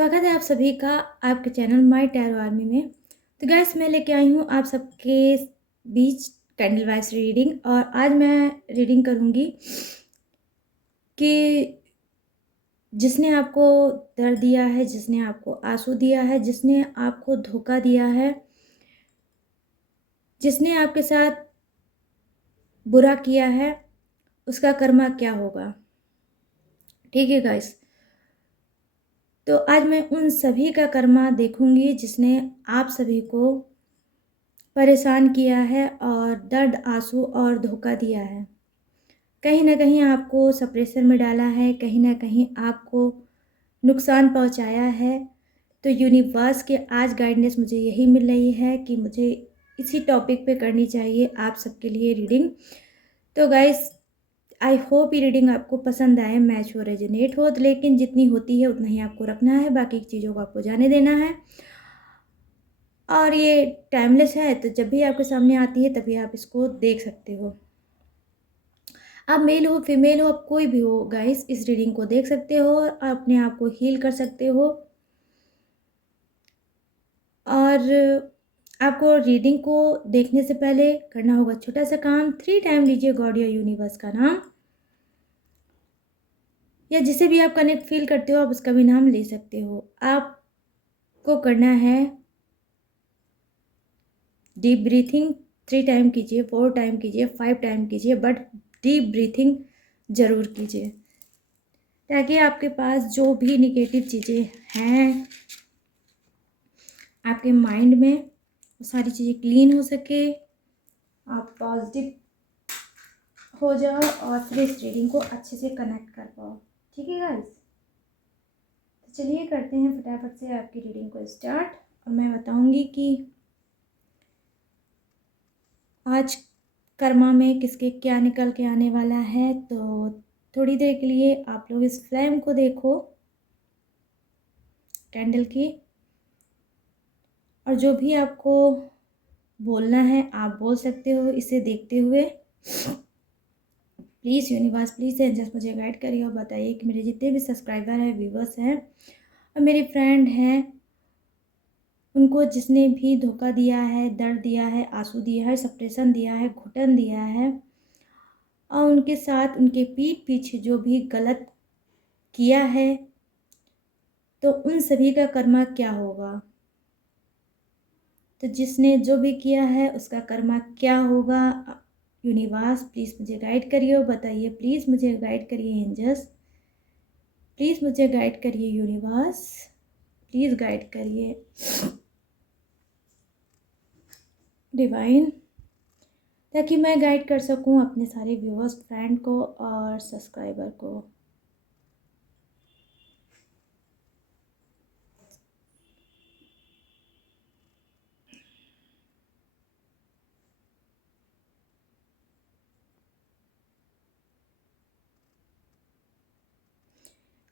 स्वागत है आप सभी का आपके चैनल माय टैरो आर्मी में। तो गैस मैं लेके आई हूँ आप सबके बीच कैंडल वाइज रीडिंग। और आज मैं रीडिंग करूँगी कि जिसने आपको दर्द दिया है, जिसने आपको आंसू दिया है, जिसने आपको धोखा दिया है, जिसने आपके साथ बुरा किया है, उसका कर्मा क्या होगा। ठीक है गाइस, तो आज मैं उन सभी का कर्मा देखूंगी जिसने आप सभी को परेशान किया है और दर्द, आंसू और धोखा दिया है। कहीं न कहीं आपको सप्रेशन में डाला है, कहीं न कहीं आपको नुकसान पहुंचाया है। तो यूनिवर्स के आज गाइडेंस मुझे यही मिल रही है कि मुझे इसी टॉपिक पे करनी चाहिए आप सबके लिए रीडिंग। तो गाइस, आई होप ये रीडिंग आपको पसंद आए, मैच हो, रेजोनेट हो। तो लेकिन जितनी होती है उतना ही आपको रखना है, बाकी चीज़ों को आपको जाने देना है। और ये टाइमलेस है, तो जब भी आपके सामने आती है तभी आप इसको देख सकते हो। आप मेल हो, फीमेल हो, आप कोई भी हो गाइस, इस रीडिंग को देख सकते हो और अपने आप को हील कर सकते हो। और आपको रीडिंग को देखने से पहले करना होगा छोटा सा काम। 3 टाइम लीजिए गॉड या यूनिवर्स का नाम, या जिसे भी आप कनेक्ट फील करते हो आप उसका भी नाम ले सकते हो। आपको करना है डीप ब्रीथिंग। 3 टाइम कीजिए, 4 टाइम कीजिए, 5 टाइम कीजिए, बट डीप ब्रीथिंग ज़रूर कीजिए, ताकि आपके पास जो भी निगेटिव चीज़ें हैं आपके माइंड में, वो सारी चीज़ें क्लीन हो सके, आप पॉजिटिव हो जाओ और फिर इस रीडिंग को अच्छे से कनेक्ट कर पाओ। ठीक है गाइस, तो चलिए करते हैं फटाफट से आपकी रीडिंग को स्टार्ट। और मैं बताऊंगी कि आज कर्मा में किसके क्या निकल के आने वाला है। तो थोड़ी देर के लिए आप लोग इस फ्लेम को देखो, कैंडल की, और जो भी आपको बोलना है आप बोल सकते हो इसे देखते हुए। प्लीज़ यूनिवर्स, प्लीज़ एंजल्स मुझे गाइड करिए और बताइए कि मेरे जितने भी सब्सक्राइबर हैं, व्यूवर्स हैं और मेरे फ्रेंड हैं, उनको जिसने भी धोखा दिया है, दर्द दिया है, आंसू दिया है, सप्रेशन दिया है, घुटन दिया है, और उनके साथ उनके पीठ पीछे जो भी गलत किया है, तो उन सभी का कर्मा क्या होगा। तो जिसने जो भी किया है उसका कर्मा क्या होगा। यूनिवर्स प्लीज़ मुझे गाइड करिए और बताइए, प्लीज़ मुझे गाइड करिए एंजल्स, प्लीज़ मुझे गाइड करिए यूनिवर्स, प्लीज़ गाइड करिए डिवाइन, ताकि मैं गाइड कर सकूं अपने सारे व्यूवर्स, फ्रेंड को और सब्सक्राइबर को।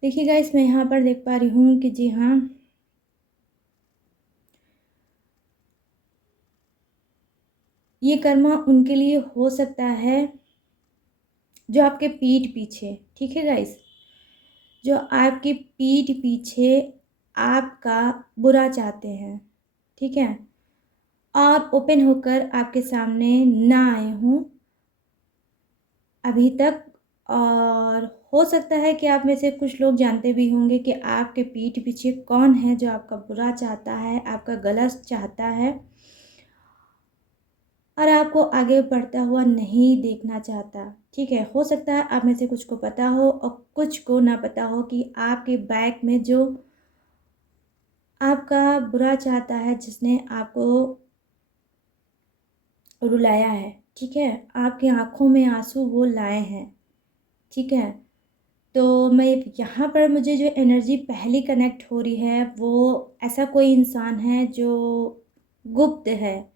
देखिए गाइस, मैं यहाँ पर देख पा रही हूँ कि जी हाँ, ये कर्मा उनके लिए हो सकता है जो आपके पीठ पीछे, ठीक है गाइस, जो आपके पीठ पीछे आपका बुरा चाहते हैं, ठीक है, और ओपन होकर आपके सामने ना आए हों अभी तक। और हो सकता है कि आप में से कुछ लोग जानते भी होंगे कि आपके पीठ पीछे कौन है जो आपका बुरा चाहता है, आपका गलत चाहता है और आपको आगे बढ़ता हुआ नहीं देखना चाहता। ठीक है, हो सकता है आप में से कुछ को पता हो और कुछ को ना पता हो कि आपके बैक में जो आपका बुरा चाहता है, जिसने आपको रुलाया है, ठीक है, आपकी आंखों में आंसू वो लाए हैं, ठीक है। तो मैं यहाँ पर मुझे जो एनर्जी पहली कनेक्ट हो रही है वो ऐसा कोई इंसान है जो गुप्त है,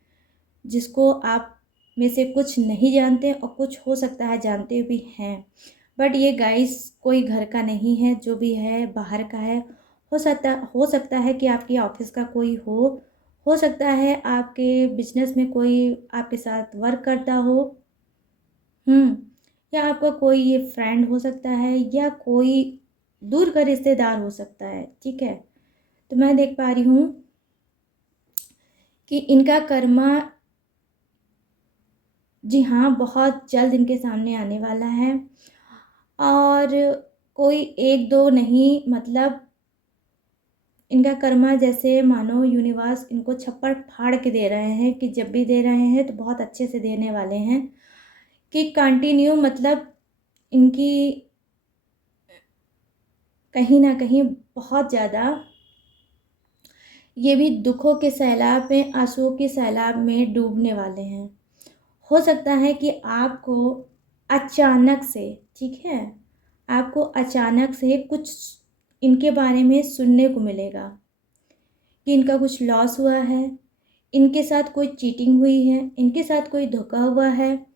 जिसको आप में से कुछ नहीं जानते और कुछ हो सकता है जानते भी हैं। बट ये गाइस कोई घर का नहीं है, जो भी है बाहर का है। हो सकता है कि आपकी ऑफिस का कोई हो सकता है आपके बिजनेस में कोई आपके साथ वर्क करता हो, या आपका कोई ये फ्रेंड हो सकता है या कोई दूर का रिश्तेदार हो सकता है, ठीक है। तो मैं देख पा रही हूँ कि इनका कर्मा, जी हाँ, बहुत जल्द इनके सामने आने वाला है। और कोई एक दो नहीं, मतलब इनका कर्मा जैसे मानो यूनिवर्स इनको छप्पर फाड़ के दे रहे हैं कि जब भी दे रहे हैं तो बहुत अच्छे से देने वाले हैं, कि कंटिन्यू, मतलब इनकी कहीं ना कहीं बहुत ज़्यादा ये भी दुखों के सैलाब में, आंसुओं के सैलाब में डूबने वाले हैं। हो सकता है कि आपको अचानक से, ठीक है, आपको अचानक से कुछ इनके बारे में सुनने को मिलेगा कि इनका कुछ लॉस हुआ है, इनके साथ कोई चीटिंग हुई है, इनके साथ कोई धोखा हुआ है,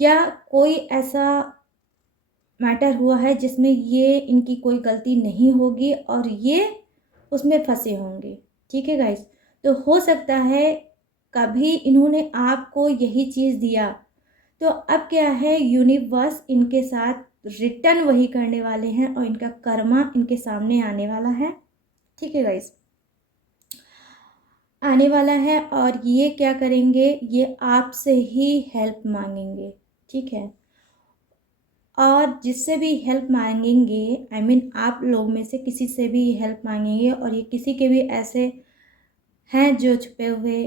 या कोई ऐसा मैटर हुआ है जिसमें ये इनकी कोई गलती नहीं होगी और ये उसमें फंसे होंगे। ठीक है गाइस, तो हो सकता है कभी इन्होंने आपको यही चीज़ दिया, तो अब क्या है, यूनिवर्स इनके साथ रिटर्न वही करने वाले हैं और इनका कर्मा इनके सामने आने वाला है। ठीक है गाइस, आने वाला है और ये क्या करेंगे, ये आपसे ही हेल्प मांगेंगे। ठीक है, और जिससे भी हेल्प मांगेंगे, आई मीन आप लोग में से किसी से भी हेल्प मांगेंगे, और ये किसी के भी ऐसे हैं जो छुपे हुए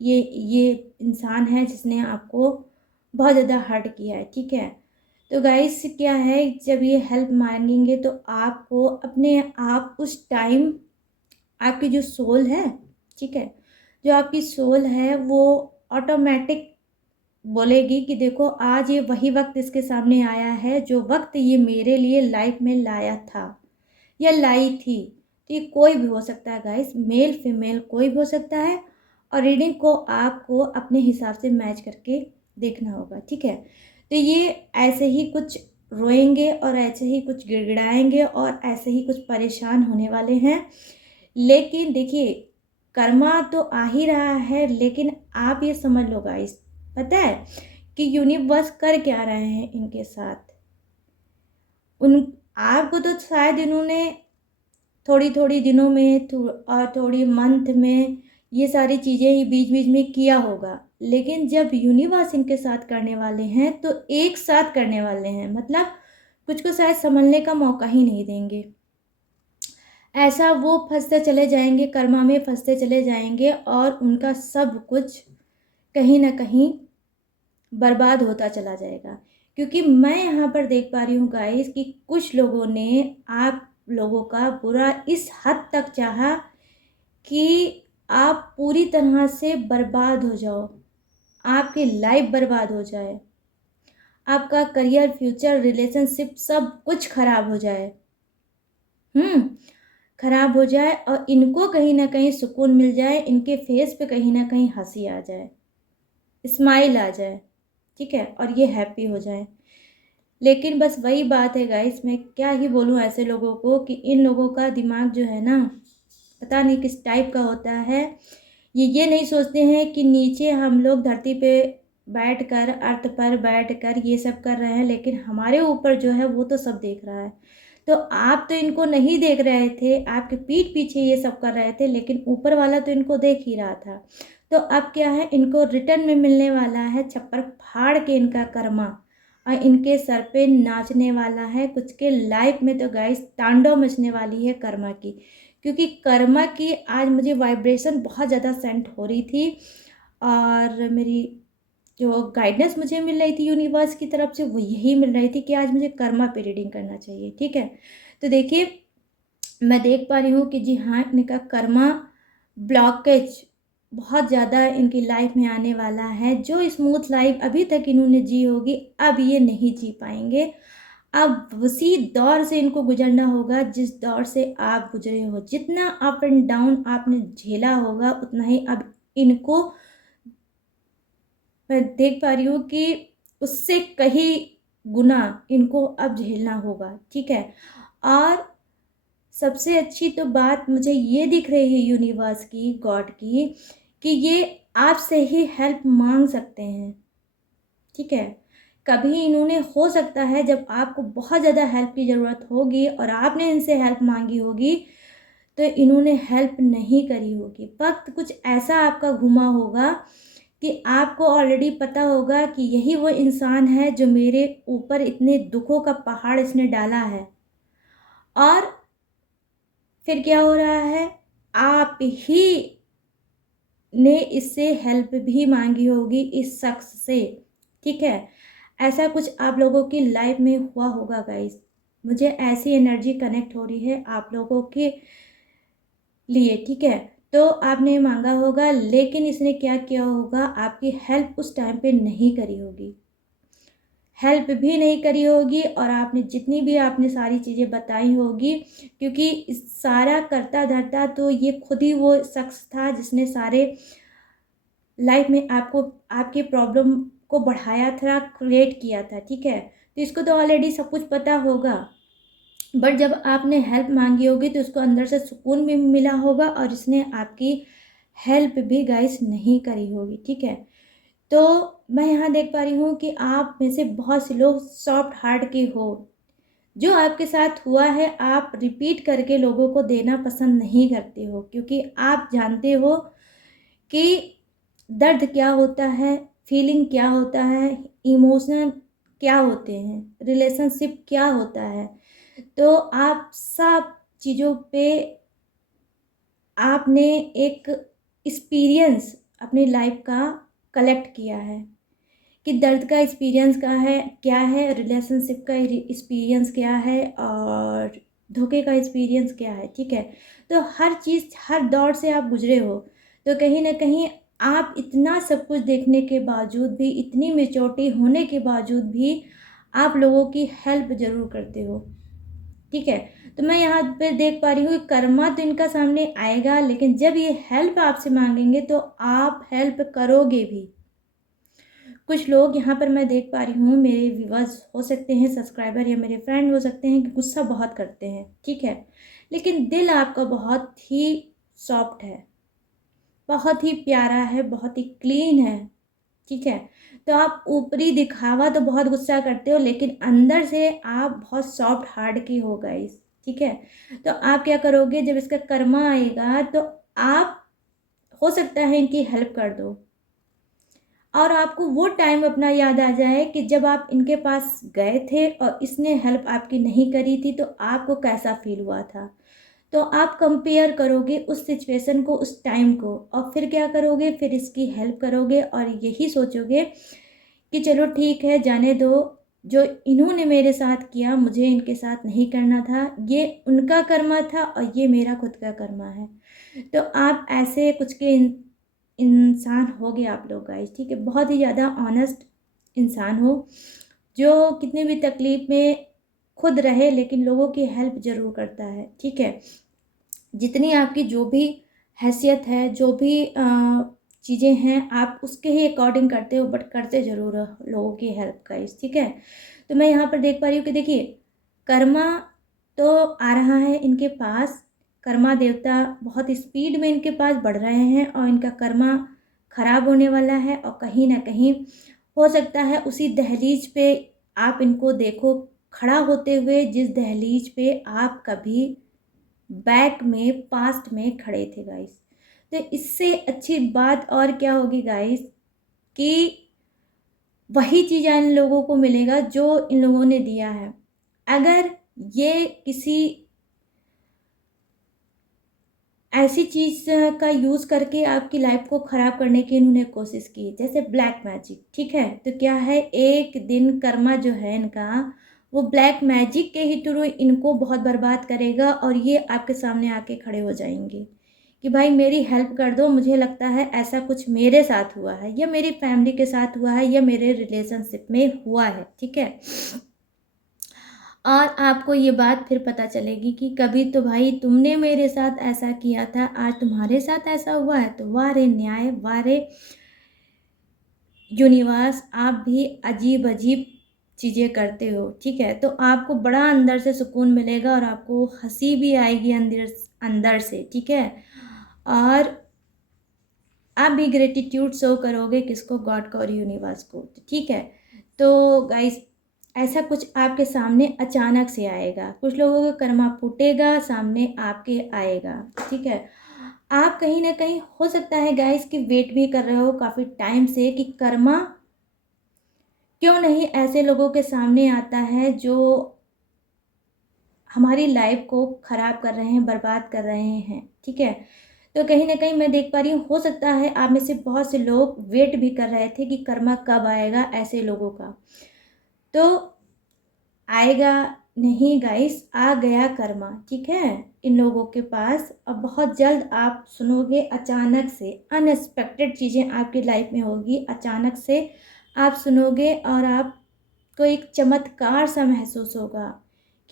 ये इंसान है जिसने आपको बहुत ज़्यादा हर्ट किया है। ठीक है, तो गाइस क्या है, जब ये हेल्प मांगेंगे तो आपको अपने आप उस टाइम आपकी जो सोल है, ठीक है, जो आपकी सोल है वो ऑटोमेटिक बोलेगी कि देखो आज ये वही वक्त इसके सामने आया है जो वक्त ये मेरे लिए लाइफ में लाया था या लाई थी। तो ये कोई भी हो सकता है गाइस, मेल फीमेल कोई भी हो सकता है, और रीडिंग को आपको अपने हिसाब से मैच करके देखना होगा। ठीक है, तो ये ऐसे ही कुछ रोएंगे और ऐसे ही कुछ गिड़गिड़ाएंगे और ऐसे ही कुछ परेशान होने वाले हैं। लेकिन देखिए, कर्मा तो आ ही रहा है, लेकिन आप ये समझ लो गाइस, पता है कि यूनिवर्स कर क्या रहे हैं इनके साथ। उन आपको तो शायद इन्होंने थोड़ी थोड़ी दिनों में और थोड़ी मंथ में ये सारी चीज़ें ही बीच बीच में किया होगा, लेकिन जब यूनिवर्स इनके साथ करने वाले हैं तो एक साथ करने वाले हैं, मतलब कुछ को शायद संभलने का मौका ही नहीं देंगे। ऐसा वो फंसते चले जाएंगे, कर्मा में फंसते चले जाएंगे और उनका सब कुछ कहीं ना कहीं बर्बाद होता चला जाएगा। क्योंकि मैं यहाँ पर देख पा रही हूँ गाइस कि कुछ लोगों ने आप लोगों का बुरा इस हद तक चाहा कि आप पूरी तरह से बर्बाद हो जाओ, आपकी लाइफ बर्बाद हो जाए, आपका करियर, फ्यूचर, रिलेशनशिप सब कुछ खराब हो जाए। खराब हो जाए और इनको कहीं ना कहीं सुकून मिल जाए, इनके फेस पे कहीं ना कहीं हंसी आ जाए, स्माइल आ जाए। ठीक है, और ये हैप्पी हो जाए। लेकिन बस वही बात है गाइस, मैं क्या ही बोलूँ ऐसे लोगों को कि इन लोगों का दिमाग जो है ना, पता नहीं किस टाइप का होता है। ये नहीं सोचते हैं कि नीचे हम लोग धरती पे बैठकर, अर्थ पर बैठकर ये सब कर रहे हैं, लेकिन हमारे ऊपर जो है वो तो सब देख रहा है। तो आप तो इनको नहीं देख रहे थे, आपके पीठ पीछे ये सब कर रहे थे, लेकिन ऊपर वाला तो इनको देख ही रहा था। तो अब क्या है, इनको रिटर्न में मिलने वाला है छप्पर फाड़ के इनका कर्मा, और इनके सर पे नाचने वाला है। कुछ के लाइफ में तो गाइस तांडव मचने वाली है कर्मा की, क्योंकि कर्मा की आज मुझे वाइब्रेशन बहुत ज़्यादा सेंट हो रही थी, और मेरी जो गाइडेंस मुझे मिल रही थी यूनिवर्स की तरफ से वो यही मिल रही थी कि आज मुझे कर्मा पे रीडिंग करना चाहिए। ठीक है, तो देखिए मैं देख पा रही हूँ कि जी हाँ, इनका कर्मा ब्लॉकेज बहुत ज़्यादा इनकी लाइफ में आने वाला है। जो स्मूथ लाइफ अभी तक इन्होंने जी होगी, अब ये नहीं जी पाएंगे। अब उसी दौर से इनको गुजरना होगा जिस दौर से आप गुजरे हो। जितना अप एंड डाउन आपने झेला होगा, उतना ही अब इनको, मैं देख पा रही हूँ कि उससे कहीं गुना इनको अब झेलना होगा। ठीक है, और सबसे अच्छी तो बात मुझे ये दिख रही है यूनिवर्स की, गॉड की, कि ये आपसे ही हेल्प मांग सकते हैं। ठीक है, कभी इन्होंने, हो सकता है जब आपको बहुत ज़्यादा हेल्प की ज़रूरत होगी और आपने इनसे हेल्प मांगी होगी तो इन्होंने हेल्प नहीं करी होगी। वक्त कुछ ऐसा आपका घुमा होगा कि आपको ऑलरेडी पता होगा कि यही वो इंसान है जो मेरे ऊपर इतने दुखों का पहाड़ इसने डाला है, और फिर क्या हो रहा है, आप ही ने इससे हेल्प भी मांगी होगी इस शख्स से, ठीक है। ऐसा कुछ आप लोगों की लाइफ में हुआ होगा गाइस। मुझे ऐसी एनर्जी कनेक्ट हो रही है आप लोगों के लिए, ठीक है। तो आपने मांगा होगा, लेकिन इसने क्या किया होगा, आपकी हेल्प उस टाइम पे नहीं करी होगी, हेल्प भी नहीं करी होगी, और आपने जितनी भी आपने सारी चीज़ें बताई होगी, क्योंकि इस सारा करता धरता तो ये खुद ही वो शख्स था जिसने सारे लाइफ में आपको, आपकी प्रॉब्लम को बढ़ाया था, क्रिएट किया था, ठीक है। तो इसको तो ऑलरेडी सब कुछ पता होगा, बट जब आपने हेल्प मांगी होगी तो उसको अंदर से सुकून भी मिला होगा, और इसने आपकी हेल्प भी गाइस नहीं करी होगी, ठीक है। तो मैं यहाँ देख पा रही हूँ कि आप में से बहुत से लोग सॉफ्ट हार्ट के हो। जो आपके साथ हुआ है आप रिपीट करके लोगों को देना पसंद नहीं करते हो, क्योंकि आप जानते हो कि दर्द क्या होता है, फीलिंग क्या होता है, इमोशनल क्या होते हैं, रिलेशनशिप क्या होता है। तो आप सब चीज़ों पे आपने एक एक्सपीरियंस अपनी लाइफ का कलेक्ट किया है कि दर्द का एक्सपीरियंस क्या है, रिलेशनशिप का एक्सपीरियंस क्या है, और धोखे का एक्सपीरियंस क्या है, ठीक है। तो हर चीज़, हर दौर से आप गुजरे हो, तो कहीं ना कहीं आप इतना सब कुछ देखने के बावजूद भी, इतनी मेच्योरिटी होने के बावजूद भी आप लोगों की हेल्प ज़रूर करते हो, ठीक है। तो मैं यहाँ पे देख पा रही हूँ कि कर्मा तो इनका सामने आएगा, लेकिन जब ये हेल्प आपसे मांगेंगे तो आप हेल्प करोगे भी। कुछ लोग यहाँ पर मैं देख पा रही हूँ, मेरे व्यूअर्स हो सकते हैं, सब्सक्राइबर या मेरे फ्रेंड हो सकते हैं, कि गुस्सा बहुत करते हैं, ठीक है, लेकिन दिल आपका बहुत ही सॉफ्ट है, बहुत ही प्यारा है, बहुत ही क्लीन है, ठीक है। तो आप ऊपरी दिखावा तो बहुत गुस्सा करते हो, लेकिन अंदर से आप बहुत सॉफ्ट हार्ट की हो गाइस, ठीक है। तो आप क्या करोगे, जब इसका कर्मा आएगा तो आप, हो सकता है इनकी हेल्प कर दो, और आपको वो टाइम अपना याद आ जाए कि जब आप इनके पास गए थे और इसने हेल्प आपकी नहीं करी थी, तो आपको कैसा फील हुआ था। तो आप कंपेयर करोगे उस सिचुएशन को, उस टाइम को, और फिर क्या करोगे, फिर इसकी हेल्प करोगे, और यही सोचोगे कि चलो ठीक है, जाने दो, जो इन्होंने मेरे साथ किया मुझे इनके साथ नहीं करना था, ये उनका कर्मा था और ये मेरा खुद का कर्मा है। तो आप ऐसे कुछ के इंसान हो गए आप लोग गाइस, ठीक है। बहुत ही ज़्यादा ऑनेस्ट इंसान हो, जो कितनी भी तकलीफ़ में खुद रहे लेकिन लोगों की हेल्प ज़रूर करता है, ठीक है। जितनी आपकी जो भी हैसियत है, जो भी चीज़ें हैं, आप उसके ही अकॉर्डिंग करते हो, बट करते ज़रूर हो लोगों की हेल्प गाइस, ठीक है। तो मैं यहाँ पर देख पा रही हूँ कि देखिए, कर्मा तो आ रहा है इनके पास, कर्मा देवता बहुत स्पीड में इनके पास बढ़ रहे हैं, और इनका कर्मा खराब होने वाला है, और कहीं ना कहीं हो सकता है उसी दहलीज पे आप इनको देखो खड़ा होते हुए, जिस दहलीज पे आप कभी बैक में, पास्ट में खड़े थे गाइस। तो इससे अच्छी बात और क्या होगी गाइस, कि वही चीज़ इन लोगों को मिलेगा जो इन लोगों ने दिया है। अगर ये किसी ऐसी चीज़ का यूज़ करके आपकी लाइफ को ख़राब करने की इन्होंने कोशिश की, जैसे ब्लैक मैजिक, ठीक है। तो क्या है, एक दिन कर्मा जो है इनका, वो ब्लैक मैजिक के ही थ्रू इनको बहुत बर्बाद करेगा, और ये आपके सामने आके खड़े हो जाएंगे कि भाई मेरी हेल्प कर दो, मुझे लगता है ऐसा कुछ मेरे साथ हुआ है, या मेरी फैमिली के साथ हुआ है, या मेरे रिलेशनशिप में हुआ है, ठीक है। और आपको ये बात फिर पता चलेगी कि कभी तो भाई तुमने मेरे साथ ऐसा किया था, आज तुम्हारे साथ ऐसा हुआ है। तो वारे न्याय, वारे यूनिवर्स, आप भी अजीब अजीब चीज़ें करते हो, ठीक है। तो आपको बड़ा अंदर से सुकून मिलेगा, और आपको हंसी भी आएगी अंदर अंदर से, ठीक है। और आप भी ग्रेटिट्यूड शो करोगे किसको, गॉड को और यूनिवर्स को, ठीक है। तो गाइस ऐसा कुछ आपके सामने अचानक से आएगा, कुछ लोगों का कर्मा फूटेगा, सामने आपके आएगा, ठीक है। आप कहीं ना कहीं हो सकता है गाइस कि वेट भी कर रहे हो काफ़ी टाइम से कि कर्मा क्यों नहीं ऐसे लोगों के सामने आता है जो हमारी लाइफ को ख़राब कर रहे हैं, बर्बाद कर रहे हैं, ठीक है। तो कहीं ना कहीं मैं देख पा रही हूँ, हो सकता है आप में से बहुत से लोग वेट भी कर रहे थे कि कर्मा कब आएगा ऐसे लोगों का। तो आएगा नहीं गाइस, आ गया कर्मा, ठीक है, इन लोगों के पास। अब बहुत जल्द आप सुनोगे, अचानक से अनएक्सपेक्टेड चीज़ें आपकी लाइफ में होगी, अचानक से आप सुनोगे और आपको एक चमत्कार सा महसूस होगा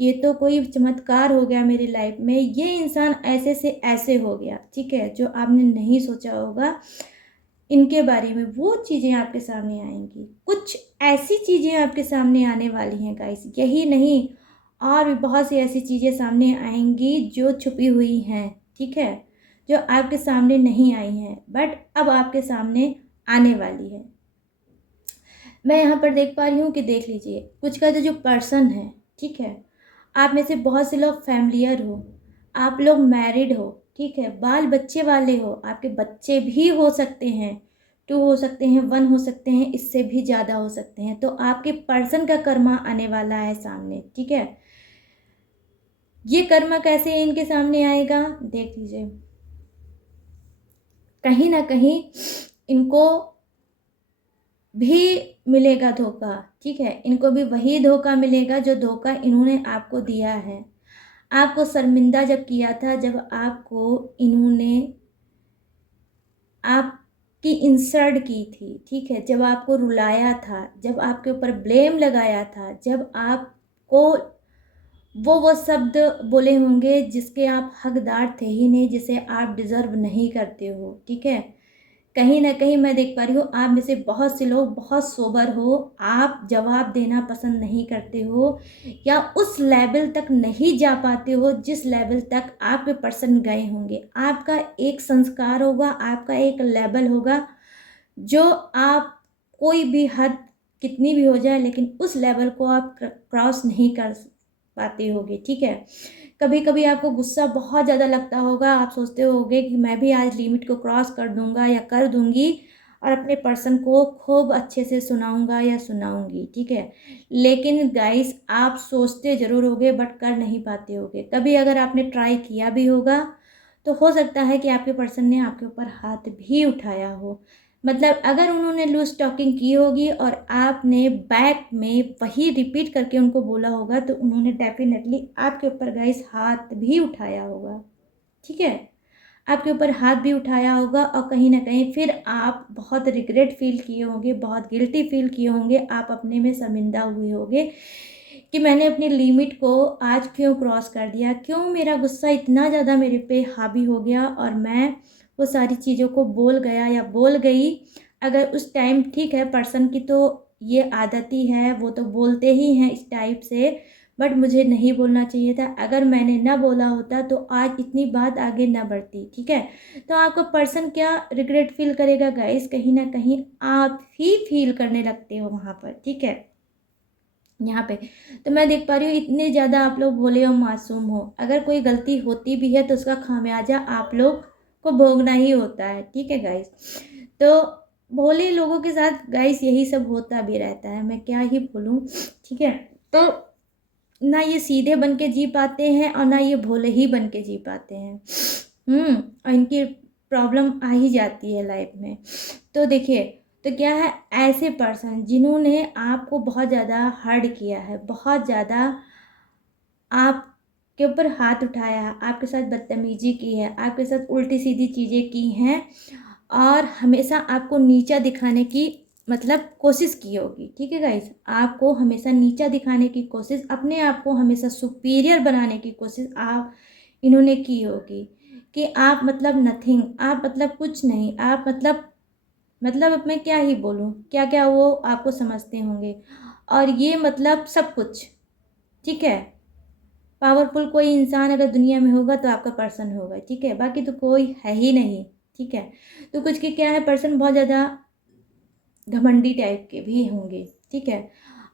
कि ये तो कोई चमत्कार हो गया मेरी लाइफ में, ये इंसान ऐसे से ऐसे हो गया, ठीक है, जो आपने नहीं सोचा होगा इनके बारे में, वो चीज़ें आपके सामने आएंगी। कुछ ऐसी चीज़ें आपके सामने आने वाली हैं गाइस, यही नहीं और भी बहुत सी ऐसी चीज़ें सामने आएंगी जो छुपी हुई हैं, ठीक है, जो आपके सामने नहीं आई हैं बट अब आपके सामने आने वाली है। मैं यहाँ पर देख पा रही हूँ कि देख लीजिए, कुछ का जो पर्सन है, ठीक है, आप में से बहुत से लोग फैमिलियर हो, आप लोग मैरिड हो, ठीक है, बाल बच्चे वाले हो, आपके बच्चे भी हो सकते हैं, 2 हो सकते हैं, 1 हो सकते हैं, इससे भी ज़्यादा हो सकते हैं। तो आपके पर्सन का कर्मा आने वाला है सामने, ठीक है। ये कर्मा कैसे इनके सामने आएगा देख लीजिए, कहीं ना कहीं इनको भी मिलेगा धोखा, ठीक है, इनको भी वही धोखा मिलेगा जो धोखा इन्होंने आपको दिया है। आपको शर्मिंदा जब किया था, जब आपको इन्होंने आपकी इंसल्ट की थी, ठीक है, जब आपको रुलाया था, जब आपके ऊपर ब्लेम लगाया था, जब आपको वो शब्द बोले होंगे जिसके आप हकदार थे ही नहीं, जिसे आप डिज़र्व नहीं करते हो, ठीक है। कहीं ना कहीं मैं देख पा रही हूँ आप में से बहुत से लोग बहुत सोबर हो, आप जवाब देना पसंद नहीं करते हो या उस लेवल तक नहीं जा पाते हो जिस लेवल तक आपके पर्सन गए होंगे। आपका एक संस्कार होगा, आपका एक लेवल होगा जो आप कोई भी हद कितनी भी हो जाए लेकिन उस लेवल को आप क्रॉस नहीं कर पाते होगे, ठीक है। कभी कभी आपको गुस्सा बहुत ज़्यादा लगता होगा, आप सोचते होगे कि मैं भी आज लिमिट को क्रॉस कर दूंगा या कर दूंगी और अपने पर्सन को खूब अच्छे से सुनाऊंगा या सुनाऊंगी, ठीक है। लेकिन गाइस आप सोचते ज़रूर होगे बट कर नहीं पाते होगे। कभी अगर आपने ट्राई किया भी होगा तो हो सकता है कि आपके पर्सन ने आपके ऊपर हाथ भी उठाया हो, मतलब अगर उन्होंने लूज टॉकिंग की होगी और आपने बैक में वही रिपीट करके उनको बोला होगा तो उन्होंने डेफिनेटली आपके ऊपर गाइस हाथ भी उठाया होगा, ठीक है, आपके ऊपर हाथ भी उठाया होगा और कहीं ना कहीं फिर आप बहुत रिग्रेट फील किए होंगे, बहुत गिल्टी फील किए होंगे, आप अपने में शर्मिंदा हुए होंगे कि मैंने अपनी लिमिट को आज क्यों क्रॉस कर दिया, क्यों मेरा गुस्सा इतना ज़्यादा मेरे पे हावी हो गया और मैं वो सारी चीज़ों को बोल गया या बोल गई। अगर उस टाइम ठीक है, पर्सन की तो ये आदत ही है, वो तो बोलते ही हैं इस टाइप से, बट मुझे नहीं बोलना चाहिए था। अगर मैंने ना बोला होता तो आज इतनी बात आगे ना बढ़ती, ठीक है। तो आपका पर्सन क्या रिग्रेट फील करेगा गाइस, कहीं ना कहीं आप ही फील करने लगते हो वहाँ पर, ठीक है, यहाँ पे। तो मैं देख पा रही हूँ इतने ज़्यादा आप लोग भोले और मासूम हो, अगर कोई गलती होती भी है तो उसका खामियाजा आप लोग को भोगना ही होता है, ठीक है गाइस। तो भोले लोगों के साथ गाइस यही सब होता भी रहता है, मैं क्या ही बोलूँ, ठीक है। तो ना ये सीधे बन के जी पाते हैं और ना ये भोले ही बन के जी पाते हैं, और इनकी प्रॉब्लम आ ही जाती है लाइफ में। तो देखिए, तो क्या है, ऐसे पर्सन जिन्होंने आपको बहुत ज़्यादा हर्ट किया है, बहुत ज़्यादा आपके ऊपर हाथ उठाया है, आपके साथ बदतमीजी की है, आपके साथ उल्टी सीधी चीज़ें की हैं और हमेशा आपको नीचा दिखाने की मतलब कोशिश की होगी, ठीक है गाइस, आपको हमेशा नीचा दिखाने की कोशिश, अपने आप को हमेशा सुपीरियर बनाने की कोशिश आप इन्होंने की होगी कि आप मतलब नथिंग, आप मतलब कुछ नहीं, आप मतलब अब मैं क्या ही बोलूँ, क्या क्या वो आपको समझते होंगे और ये मतलब सब कुछ, ठीक है। पावरफुल कोई इंसान अगर दुनिया में होगा तो आपका पर्सन होगा, ठीक है, बाकी तो कोई है ही नहीं, ठीक है। तो कुछ के क्या है, पर्सन बहुत ज़्यादा घमंडी टाइप के भी होंगे, ठीक है।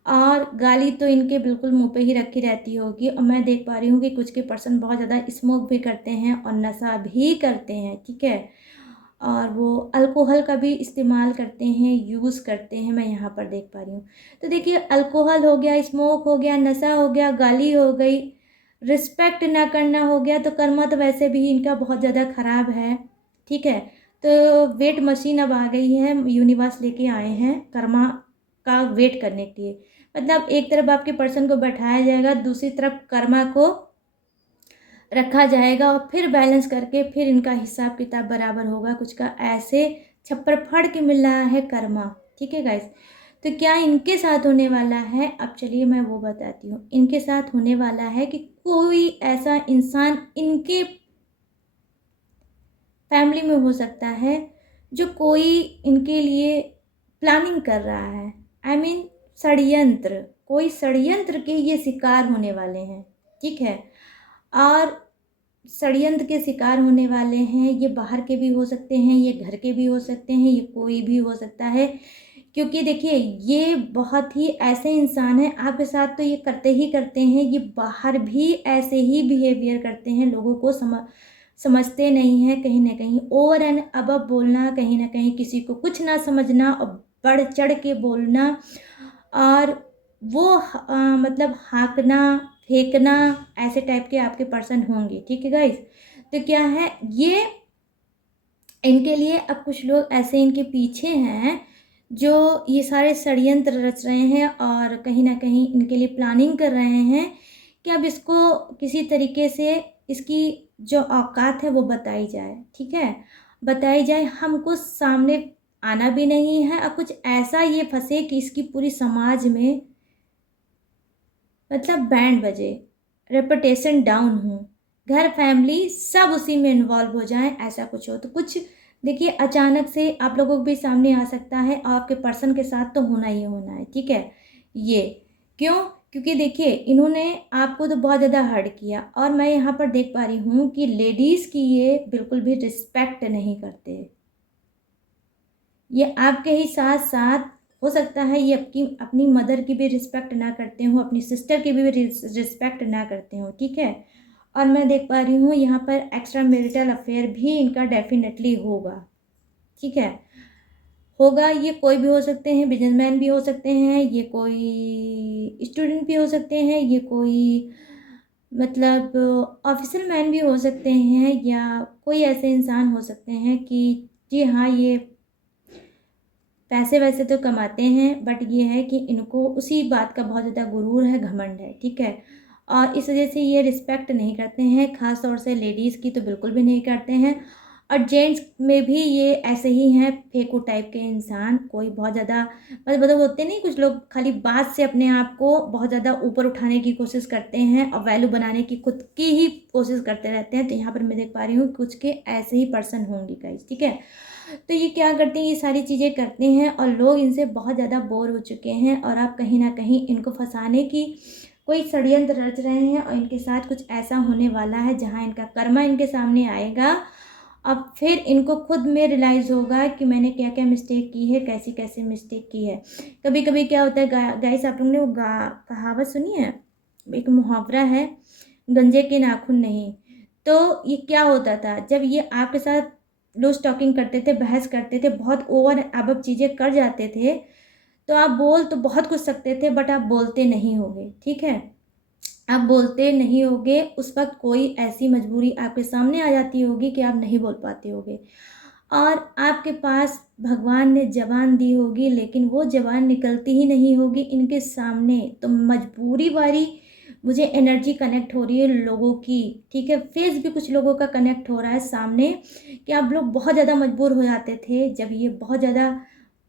और गाली तो इनके बिल्कुल मुंह पे ही रखी रहती होगी। और मैं देख पा रही हूँ कि कुछ के पर्सन बहुत ज़्यादा स्मोक भी करते हैं और नशा भी करते हैं, ठीक है। और वो अल्कोहल का भी इस्तेमाल करते हैं, यूज़ करते हैं, मैं यहाँ पर देख पा रही हूँ। तो देखिए, अल्कोहल हो गया, स्मोक हो गया, नशा हो गया, गाली हो गई, रिस्पेक्ट ना करना हो गया, तो कर्मा तो वैसे भी इनका बहुत ज़्यादा ख़राब है, ठीक है। तो वेट मशीन अब आ गई है, यूनिवर्स लेके आए हैं कर्मा का वेट करने के लिए। मतलब एक तरफ आपके पर्सन को बैठाया जाएगा, दूसरी तरफ कर्मा को रखा जाएगा और फिर बैलेंस करके फिर इनका हिसाब किताब बराबर होगा। कुछ का ऐसे छप्पर फाड़ के मिल रहा है कर्मा, ठीक है गाइस। तो क्या इनके साथ होने वाला है, अब चलिए मैं वो बताती हूँ। इनके साथ होने वाला है कि कोई ऐसा इंसान इनके फैमिली में हो सकता है जो कोई इनके लिए प्लानिंग कर रहा है। आई मीन षड्यंत्र, कोई षड्यंत्र के ये शिकार होने वाले हैं, ठीक है। और षड्यंत्र के शिकार होने वाले हैं, ये बाहर के भी हो सकते हैं, ये घर के भी हो सकते हैं, ये कोई भी हो सकता है। क्योंकि देखिए, ये बहुत ही ऐसे इंसान हैं, आपके साथ तो ये करते ही करते हैं, ये बाहर भी ऐसे ही बिहेवियर करते हैं, लोगों को समझते नहीं हैं। कहीं ना कहीं ओवर एंड अबव बोलना, कहीं ना कहीं किसी को कुछ ना समझना और बढ़ चढ़ के बोलना, और वो मतलब हाँकना, फेंकना, ऐसे टाइप के आपके पर्सन होंगे, ठीक है गाइस। तो क्या है, ये इनके लिए अब कुछ लोग ऐसे इनके पीछे हैं जो ये सारे षड्यंत्र रच रहे हैं और कहीं ना कहीं इनके लिए प्लानिंग कर रहे हैं कि अब इसको किसी तरीके से इसकी जो औकात है वो बताई जाए, ठीक है। बताई जाए, हमको सामने आना भी नहीं है और कुछ ऐसा ये फंसे कि इसकी पूरी समाज में मतलब बैंड बजे, रेपुटेशन डाउन हो, घर फैमिली सब उसी में इन्वॉल्व हो जाएं, ऐसा कुछ हो। तो कुछ देखिए, अचानक से आप लोगों को भी सामने आ सकता है, आपके पर्सन के साथ तो होना ही होना है, ठीक है। ये क्यों? क्योंकि देखिए, इन्होंने आपको तो बहुत ज़्यादा हर्ट किया और मैं यहाँ पर देख पा रही हूँ कि लेडीज़ की ये बिल्कुल भी रिस्पेक्ट नहीं करते। ये आपके ही साथ साथ हो सकता है ये आपकी अपनी मदर की भी रिस्पेक्ट ना करते हो, अपनी सिस्टर की भी रिस्पेक्ट ना करते हो, ठीक है। और मैं देख पा रही हूँ यहाँ पर एक्स्ट्रा मैरिटल अफेयर भी इनका डेफिनेटली होगा, ठीक है। होगा, ये कोई भी हो सकते हैं, बिजनेसमैन भी हो सकते हैं, ये कोई स्टूडेंट भी हो सकते हैं, ये कोई मतलब ऑफिसर मैन भी हो सकते हैं, या कोई ऐसे इंसान हो सकते हैं कि जी हाँ, ये पैसे वैसे तो कमाते हैं, बट ये है कि इनको उसी बात का बहुत ज़्यादा गुरूर है, घमंड है, ठीक है। और इस वजह से ये रिस्पेक्ट नहीं करते हैं, ख़ास तौर से लेडीज़ की तो बिल्कुल भी नहीं करते हैं। और जेंट्स में भी ये ऐसे ही हैं, फेंकू टाइप के इंसान, कोई बहुत ज़्यादा मतलब होते नहीं, कुछ लोग खाली बात से अपने आप को बहुत ज़्यादा ऊपर उठाने की कोशिश करते हैं और वैल्यू बनाने की खुद की ही कोशिश करते रहते हैं। तो यहाँ पर मैं देख पा रही हूँ कुछ के ऐसे ही पर्सन होंगे गाइस, ठीक है। तो ये क्या करते हैं, ये सारी चीज़ें करते हैं और लोग इनसे बहुत ज़्यादा बोर हो चुके हैं और आप कहीं ना कहीं इनको फंसाने की कोई षड्यंत्र रच रहे हैं और इनके साथ कुछ ऐसा होने वाला है जहाँ इनका कर्मा इनके सामने आएगा। अब फिर इनको खुद में रियलाइज़ होगा कि मैंने क्या क्या मिस्टेक की है, कैसी कैसी मिस्टेक की है। कभी कभी क्या होता है गाइस, आप लोगों ने वो कहावत सुनी है, एक मुहावरा है, गंजे के नाखून नहीं। तो ये क्या होता था, जब ये आपके साथ लूज टॉकिंग करते थे, बहस करते थे, बहुत ओवर अबव चीज़ें कर जाते थे, तो आप बोल तो बहुत कुछ सकते थे, बट आप बोलते नहीं होगे, ठीक है। आप बोलते नहीं होगे, उस वक्त कोई ऐसी मजबूरी आपके सामने आ जाती होगी कि आप नहीं बोल पाते होगे। और आपके पास भगवान ने जबान दी होगी, लेकिन वो जबान निकलती ही नहीं होगी इनके सामने। तो मजबूरी वाली मुझे एनर्जी कनेक्ट हो रही है लोगों की, ठीक है। फेस भी कुछ लोगों का कनेक्ट हो रहा है सामने, कि आप लोग बहुत ज़्यादा मजबूर हो जाते थे जब ये बहुत ज़्यादा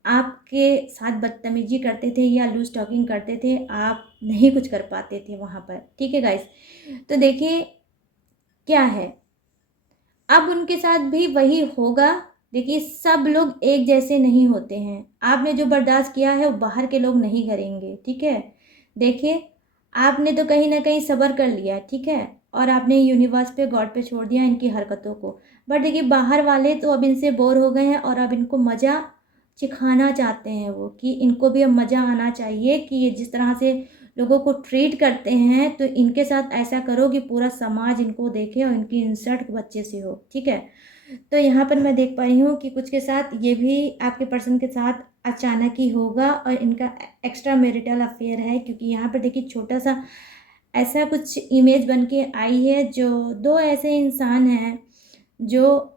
आपके साथ बदतमीजी करते थे या लूज टॉकिंग करते थे, आप नहीं कुछ कर पाते थे वहाँ पर, ठीक है गाइस। तो देखिए क्या है, अब उनके साथ भी वही होगा। देखिए, सब लोग एक जैसे नहीं होते हैं, आपने जो बर्दाश्त किया है वो बाहर के लोग नहीं करेंगे, ठीक है। देखिए, आपने तो कहीं ना कहीं सब्र कर लिया, ठीक है, और आपने यूनिवर्स पे, गॉड पे छोड़ दिया इनकी हरकतों को। बट देखिए बाहर वाले तो अब इनसे बोर हो गए हैं और अब इनको मज़ा चिखाना चाहते हैं वो, कि इनको भी अब मज़ा आना चाहिए कि ये जिस तरह से लोगों को ट्रीट करते हैं तो इनके साथ ऐसा करो कि पूरा समाज इनको देखे और इनकी इंसल्ट बच्चे से हो। ठीक है, तो यहाँ पर मैं देख पाई हूँ कि कुछ के साथ ये भी आपके पर्सन के साथ अचानक ही होगा और इनका एक्स्ट्रा मैरिटल अफेयर है, क्योंकि यहाँ पर देखिए छोटा सा ऐसा कुछ इमेज बन के आई है, जो दो ऐसे इंसान हैं जो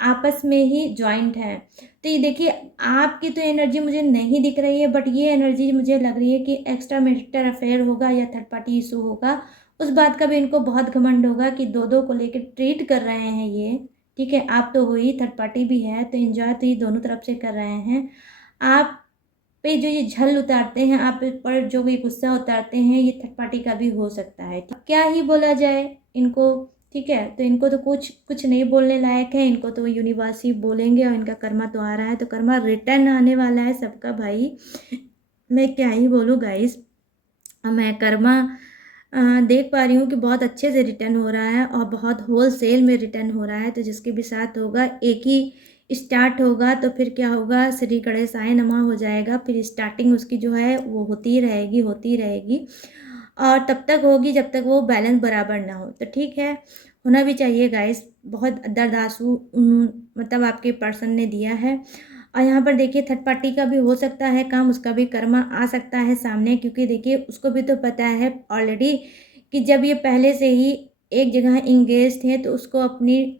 आपस में ही जॉइंट है। तो ये देखिए आपकी तो एनर्जी मुझे नहीं दिख रही है, बट ये एनर्जी मुझे लग रही है कि एक्स्ट्रा मैरिटल अफेयर होगा या थर्ड पार्टी इशू होगा। उस बात का भी इनको बहुत घमंड होगा कि दो दो को लेकर ट्रीट कर रहे हैं ये। ठीक है, आप तो हो ही, थर्ड पार्टी भी है, तो एंजॉय तो ये दोनों तरफ से कर रहे हैं। आप पे जो ये झल उतारते हैं, आप पर जो भी गुस्सा उतारते हैं, ये थर्ड पार्टी का भी हो सकता है। क्या ही बोला जाए इनको। ठीक है, तो इनको तो कुछ कुछ नहीं बोलने लायक है, इनको तो यूनिवर्स ही बोलेंगे और इनका कर्मा तो आ रहा है, तो कर्मा रिटर्न आने वाला है सबका भाई। मैं क्या ही बोलूँ गाइस, मैं कर्मा देख पा रही हूँ कि बहुत अच्छे से रिटर्न हो रहा है और बहुत होल सेल में रिटर्न हो रहा है। तो जिसके भी साथ होगा एक ही स्टार्ट होगा, तो फिर क्या होगा, श्री गणेशाय नमः हो जाएगा। फिर स्टार्टिंग उसकी जो है वो होती रहेगी होती रहेगी, और तब तक होगी जब तक वो बैलेंस बराबर ना हो। तो ठीक है, होना भी चाहिए गाइस। बहुत दर्द आंसू मतलब आपके पर्सन ने दिया है। और यहाँ पर देखिए थर्ड पार्टी का भी हो सकता है काम, उसका भी कर्मा आ सकता है सामने, क्योंकि देखिए उसको भी तो पता है ऑलरेडी कि जब ये पहले से ही एक जगह इंगेज थे तो उसको अपनी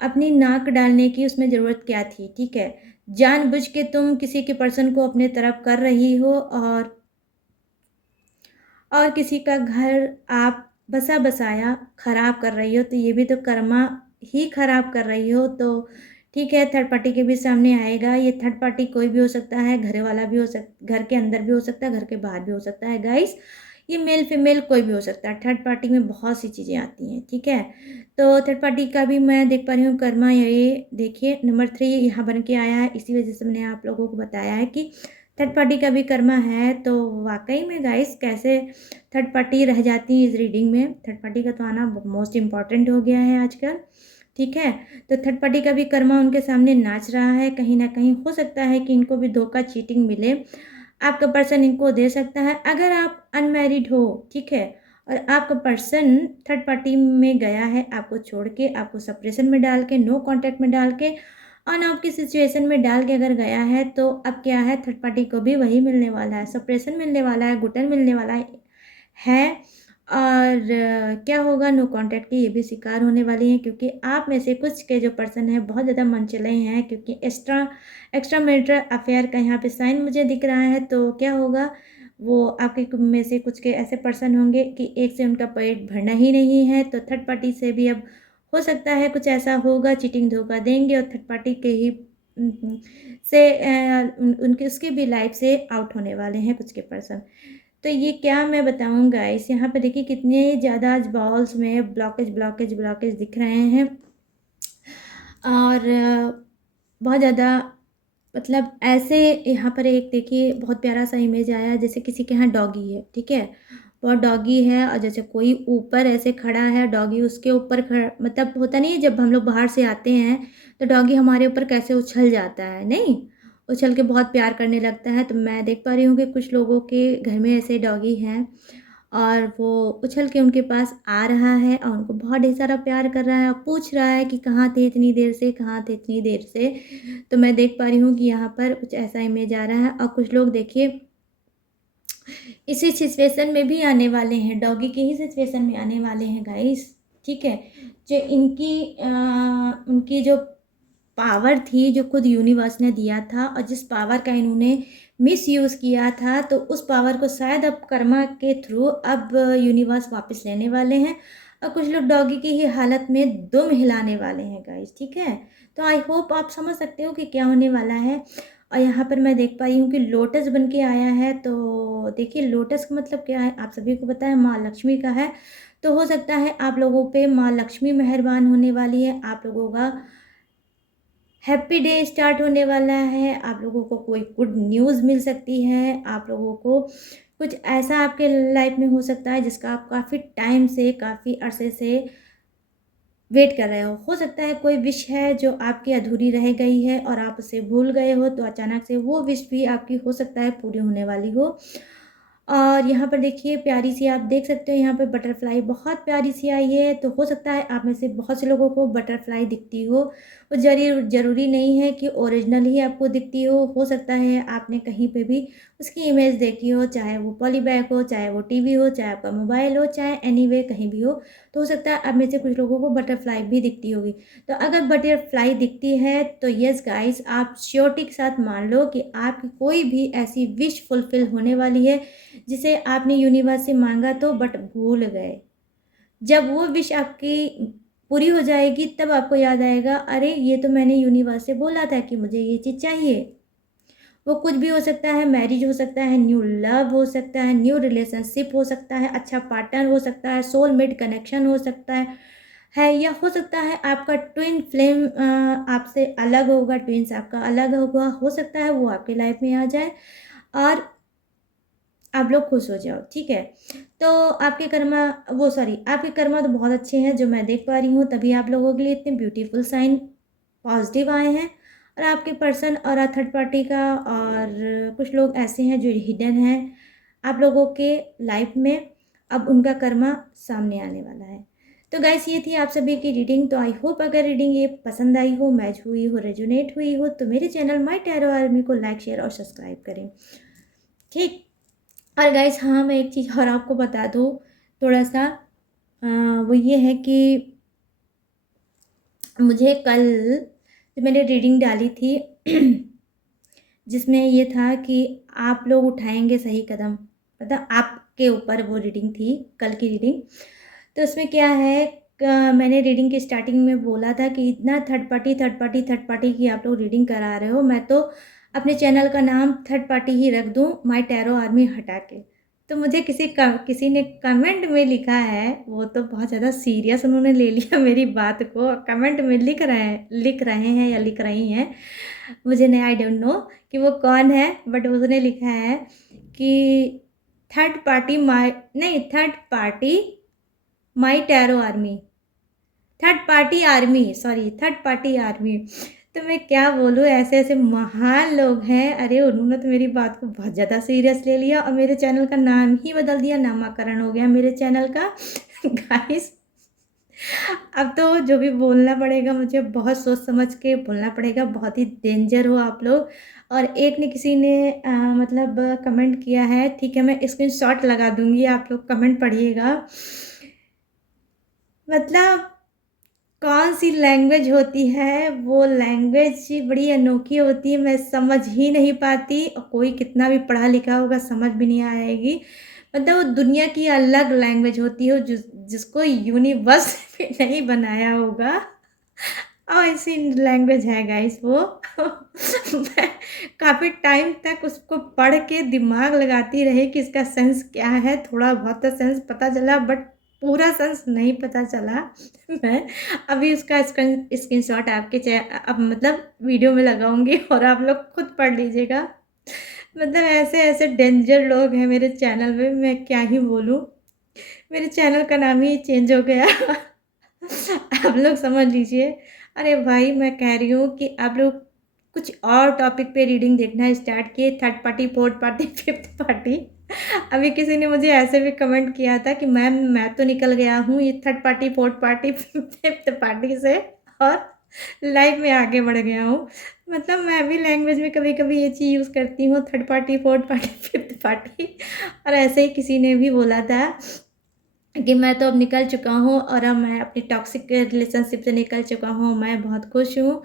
अपनी नाक डालने की उसमें ज़रूरत क्या थी। ठीक है, जानबूझ के तुम किसी के पर्सन को अपने तरफ कर रही हो और किसी का घर आप बसा बसाया खराब कर रही हो, तो ये भी तो कर्मा ही खराब कर रही हो। तो ठीक है, थर्ड पार्टी के भी सामने आएगा। ये थर्ड पार्टी कोई भी हो सकता है, घर वाला भी हो घर के अंदर भी हो सकता है, घर के बाहर भी हो सकता है गाइस। ये मेल फीमेल कोई भी हो सकता है। थर्ड पार्टी में बहुत सी चीज़ें आती हैं। ठीक है, तो थर्ड पार्टी का भी मैं देख पा रही हूँ कर्मा। ये देखिए नंबर 3 यहाँ बन के आया है, इसी वजह से मैंने आप लोगों को बताया है कि थर्ड पार्टी का भी कर्मा है। तो वाकई में गाइस कैसे थर्ड पार्टी रह जाती है इस रीडिंग में। थर्ड पार्टी का तो आना मोस्ट इम्पॉर्टेंट हो गया है आजकल। ठीक है, तो थर्ड पार्टी का भी कर्मा उनके सामने नाच रहा है। कहीं ना कहीं हो सकता है कि इनको भी धोखा चीटिंग मिले, आपका पर्सन इनको दे सकता है। अगर आप अनमैरिड हो, ठीक है, और आपका पर्सन थर्ड पार्टी में गया है आपको छोड़ के, आपको सप्रेशन में डाल के, नो कांटेक्ट में डाल के, ऑन ऑफ की सिचुएशन में डाल के अगर गया है, तो अब क्या है, थर्ड पार्टी को भी वही मिलने वाला है, सप्रेशन मिलने वाला है, घुटन मिलने वाला है। और क्या होगा, नो कांटेक्ट के ये भी शिकार होने वाली हैं, क्योंकि आप में से कुछ के जो पर्सन है बहुत ज़्यादा मनचले हैं, क्योंकि एक्स्ट्रा मैरिटल अफेयर का यहाँ पे साइन मुझे दिख रहा है। तो क्या होगा, वो आपके में से कुछ के ऐसे पर्सन होंगे कि एक से उनका पेट भरना ही नहीं है, तो थर्ड पार्टी से भी अब हो सकता है कुछ ऐसा होगा, चीटिंग धोखा देंगे और थर्ड पार्टी के ही से उनके उसके भी लाइफ से आउट होने वाले हैं कुछ के पर्सन। तो ये क्या मैं बताऊँ गाइस, यहाँ पे देखिए कितने ज़्यादा आज बॉल्स में ब्लॉकेज ब्लॉकेज ब्लॉकेज दिख रहे हैं। और बहुत ज़्यादा मतलब ऐसे यहाँ पर एक देखिए बहुत प्यारा सा इमेज आया है, जैसे किसी के यहाँ डॉगी है। ठीक है, और डॉगी है और जैसे कोई ऊपर ऐसे खड़ा है, डॉगी उसके ऊपर खड़ा, मतलब होता नहीं है जब हम लोग बाहर से आते हैं तो डॉगी हमारे ऊपर कैसे उछल जाता है, नहीं उछल के बहुत प्यार करने लगता है। तो मैं देख पा रही हूँ कि कुछ लोगों के घर में ऐसे डॉगी हैं और वो उछल के उनके पास आ रहा है और उनको बहुत ढेर सारा प्यार कर रहा है और पूछ रहा है कि कहाँ थे इतनी देर से, कहाँ थे इतनी देर से। तो मैं देख पा रही हूँ कि यहाँ पर कुछ ऐसा इमेज आ रहा है और कुछ लोग देखिए इसी सिचुएशन में भी आने वाले हैं, डॉगी की ही सिचुएशन में आने वाले हैं गाइस। ठीक है, जो उनकी जो पावर थी जो खुद यूनिवर्स ने दिया था और जिस पावर का इन्होंने मिस यूज़ किया था, तो उस पावर को शायद अब कर्मा के थ्रू अब यूनिवर्स वापस लेने वाले हैं और कुछ लोग डॉगी की ही हालत में दुम हिलाने वाले हैं गाइस। ठीक है, तो आई होप आप समझ सकते हो कि क्या होने वाला है। और यहाँ पर मैं देख पाई हूँ कि लोटस बन के आया है। तो देखिए लोटस का मतलब क्या है, आप सभी को पता है, माँ लक्ष्मी का है। तो हो सकता है आप लोगों पे माँ लक्ष्मी मेहरबान होने वाली है, आप लोगों का हैप्पी डे स्टार्ट होने वाला है, आप लोगों को कोई गुड न्यूज़ मिल सकती है, आप लोगों को कुछ ऐसा आपके लाइफ में हो सकता है जिसका आप काफ़ी टाइम से, काफ़ी अरसे से वेट कर रहे हो सकता है कोई विश है जो आपकी अधूरी रह गई है और आप उसे भूल गए हो, तो अचानक से वो विश भी आपकी हो सकता है पूरी होने वाली हो। और यहाँ पर देखिए प्यारी सी आप देख सकते हो यहाँ पे बटरफ्लाई बहुत प्यारी सी आई है, तो हो सकता है आप में से बहुत से लोगों को बटरफ्लाई दिखती हो। वो ज़रूरी नहीं है कि ओरिजिनल ही आपको दिखती हो सकता है आपने कहीं पे भी उसकी इमेज देखी हो, चाहे वो पॉली बैग हो, चाहे वो टीवी हो, चाहे आपका मोबाइल हो, चाहे एनीवे कहीं भी हो। तो हो सकता है आप में से कुछ लोगों को बटरफ्लाई भी दिखती होगी। तो अगर बटरफ्लाई दिखती है तो यस गाइस, आप श्योरिटी के साथ मान लो कि आपकी कोई भी ऐसी विश फुलफ़िल होने वाली है जिसे आपने यूनिवर्स से माँगा तो बट भूल गए। जब वो विश आपकी पूरी हो जाएगी तब आपको याद आएगा, अरे ये तो मैंने यूनिवर्स से बोला था कि मुझे ये चीज़ चाहिए। वो कुछ भी हो सकता है, मैरिज हो सकता है, न्यू लव हो सकता है, न्यू रिलेशनशिप हो सकता है, अच्छा पार्टनर हो सकता है, सोलमेट कनेक्शन हो सकता है या हो सकता है आपका ट्विन फ्लेम आपसे अलग होगा, ट्विन्स आपका अलग होगा, हो सकता है वो आपकी लाइफ में आ जाए और आप लोग खुश हो जाओ, ठीक है। तो आपके कर्मा तो बहुत अच्छे हैं जो मैं देख पा रही हूँ, तभी आप लोगों के लिए इतने ब्यूटीफुल साइन पॉजिटिव आए हैं। और आपके पर्सन और थर्ड पार्टी का और कुछ लोग ऐसे हैं जो हिडन हैं आप लोगों के लाइफ में, अब उनका कर्मा सामने आने वाला है। तो गाइस ये थी आप सभी की रीडिंग। तो आई होप अगर रीडिंग ये पसंद आई हो, मैच हुई हो, रेजोनेट हुई हो तो मेरे चैनल माय टैरो आर्मी को लाइक, शेयर और सब्सक्राइब करें, ठीक। और गाइस हाँ, मैं एक चीज़ और आपको बता दूँ थोड़ा-सा, वो ये है कि मुझे कल जब मैंने रीडिंग डाली थी जिसमें ये था कि आप लोग उठाएँगे सही कदम, मतलब आपके ऊपर वो रीडिंग थी, कल की रीडिंग। तो उसमें क्या है, मैंने रीडिंग की स्टार्टिंग में बोला था कि इतना थर्ड पार्टी की आप लोग रीडिंग करा रहे हो, मैं तो अपने चैनल का नाम थर्ड पार्टी ही रख दूँ, माय टैरो आर्मी हटा के। तो मुझे किसी ने कमेंट में लिखा है, वो तो बहुत ज़्यादा सीरियस उन्होंने ले लिया मेरी बात को, कमेंट में लिख रहे हैं या लिख रही हैं, मुझे नहीं, आई डोंट नो कि वो कौन है, बट उसने लिखा है कि third party my tarot army, third party army. तो मैं क्या बोलूँ, ऐसे-ऐसे महान लोग हैं, अरे उन्होंने तो मेरी बात को बहुत ज़्यादा सीरियस ले लिया और मेरे चैनल का नाम ही बदल दिया, नामकरण हो गया मेरे चैनल का। गाइस अब तो जो भी बोलना पड़ेगा मुझे बहुत सोच समझ के बोलना पड़ेगा, बहुत ही डेंजर हो आप लोग। और एक ने किसी ने मतलब कमेंट किया है, ठीक है मैं स्क्रीनशॉट लगा दूँगी, आप लोग कमेंट पढ़िएगा। मतलब कौन-सी लैंग्वेज होती है, वो लैंग्वेज बड़ी अनोखी होती है, मैं समझ ही नहीं पाती और कोई कितना भी पढ़ा लिखा होगा समझ भी नहीं आएगी। मतलब वो दुनिया की अलग लैंग्वेज होती है जिसको यूनिवर्स भी नहीं बनाया होगा और ऐसी लैंग्वेज है गाइस वो। मैं काफ़ी टाइम तक उसको पढ़ के दिमाग लगाती रही कि इसका सेंस क्या है, थोड़ा बहुत तो सेंस पता चला बट पूरा सेंस नहीं पता चला। मैं अभी उसका स्क्रीनशॉट अब मतलब वीडियो में लगाऊँगी और आप लोग खुद पढ़ लीजिएगा। मतलब ऐसे-ऐसे डेंजर लोग हैं मेरे चैनल में, मैं क्या ही बोलूँ। मेरे चैनल का नाम ही चेंज हो गया। आप लोग समझ लीजिए। अरे भाई मैं कह रही हूँ कि आप लोग कुछ और टॉपिक पे रीडिंग देखना स्टार्ट किए, third party, fourth party, fifth party. अभी किसी ने मुझे ऐसे भी कमेंट किया था कि मैम मैं तो निकल गया हूँ ये third party, fourth party, fifth party से और लाइफ में आगे बढ़ गया हूँ। मतलब मैं भी लैंग्वेज में कभी-कभी ये चीज़ यूज़ करती हूँ, third party, fourth party, fifth party. और ऐसे ही किसी ने भी बोला था कि मैं तो अब निकल चुका हूँ और अब मैं अपनी टॉक्सिक रिलेशनशिप से निकल चुका हूँ, मैं बहुत खुश हूँ।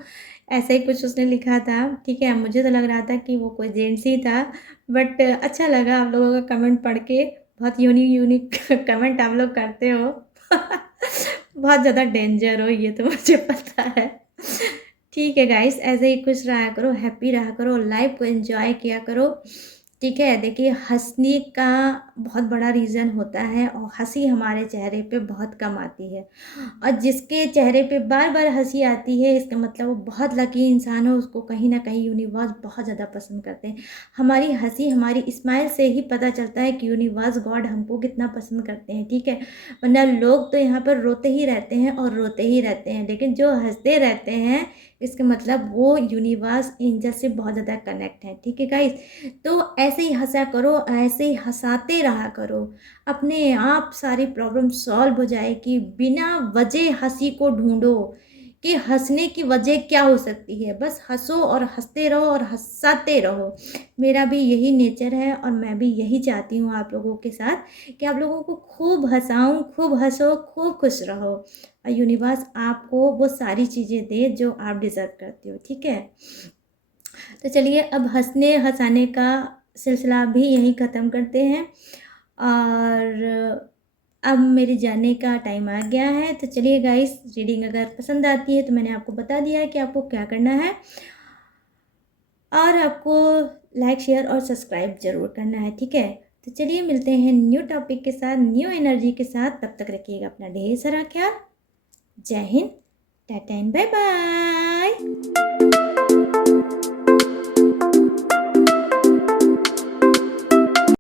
ऐसा ही कुछ उसने लिखा था, ठीक है। मुझे तो लग रहा था कि वो कोई जेंट्स ही था, बट अच्छा लगा आप लोगों का कमेंट पढ़ के, बहुत यूनिक कमेंट आप लोग करते हो। बहुत ज़्यादा डेंजर हो ये तो मुझे पता है। ठीक है गाइस, ऐसे ही खुश रहा करो, हैप्पी रहा करो, लाइफ को एन्जॉय किया करो ठीक है, देखिए हँसने का बहुत बड़ा रीज़न होता है और हँसी हमारे चेहरे पे बहुत कम आती है और जिसके चेहरे पे बार-बार हँसी आती है इसका मतलब वो बहुत लकी इंसान है, उसको कहीं न कहीं यूनिवर्स बहुत ज़्यादा पसंद करते हैं। हमारी हँसी, हमारी स्माइल से ही पता चलता है कि यूनिवर्स गॉड हमको कितना पसंद करते हैं, ठीक है? वरना लोग तो यहाँ पर रोते ही रहते हैं और रोते ही रहते हैं, लेकिन जो हँसते रहते हैं इसका मतलब वो यूनिवर्स एंजल से बहुत ज़्यादा कनेक्ट है, ठीक है गाइस? तो ऐसे ही हँसा करो, ऐसे ही हँसाते रहा करो। अपने आप सारी प्रॉब्लम सॉल्व हो जाएगी। बिना वजह हँसी को ढूँढो कि हँसने की वजह क्या हो सकती है। बस हँसो और हँसते रहो और हँसाते रहो। मेरा भी यही नेचर है और मैं भी यही चाहती हूँ आप लोगों के साथ कि आप लोगों को खूब हँसाऊँ, खूब हँसो, खूब खुश रहो और यूनिवर्स आपको वो सारी चीज़ें दे जो आप डिज़र्व करते हो, ठीक है? तो चलिए अब हँसने-हँसाने का सिलसिला भी यहीं ख़त्म करते हैं और अब मेरे जाने का टाइम आ गया है। तो चलिए गाइस, रीडिंग अगर पसंद आती है तो मैंने आपको बता दिया है कि आपको क्या करना है और आपको लाइक, शेयर और सब्सक्राइब ज़रूर करना है, ठीक है? तो चलिए मिलते हैं न्यू टॉपिक के साथ, न्यू एनर्जी के साथ। तब तक रखिएगा अपना ढेर सारा ख्याल। जय हिंद, टाटा एंड बाय बाय।